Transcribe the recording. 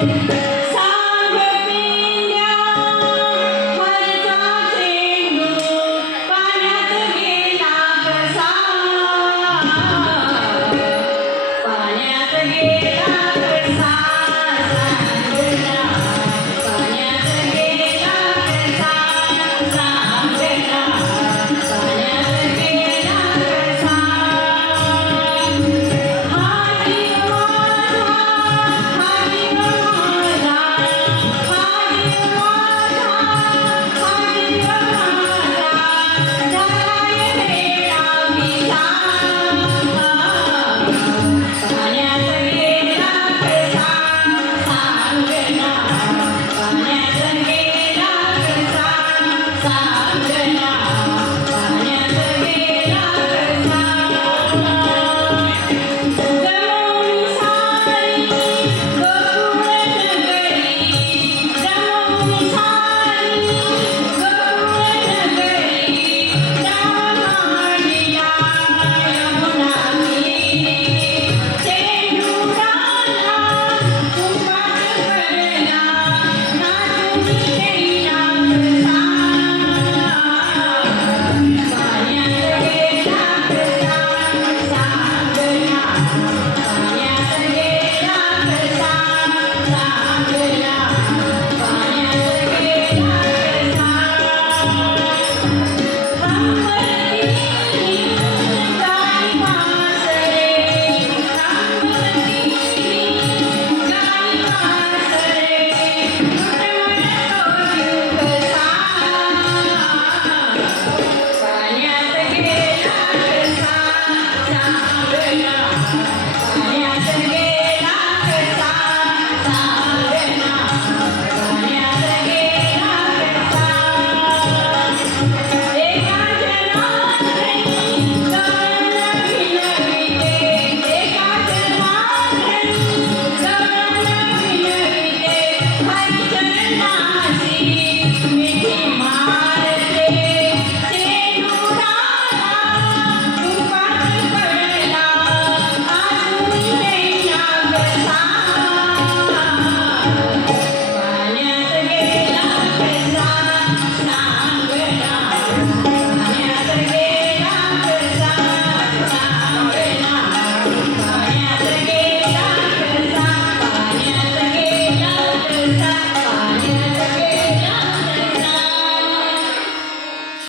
Thank you.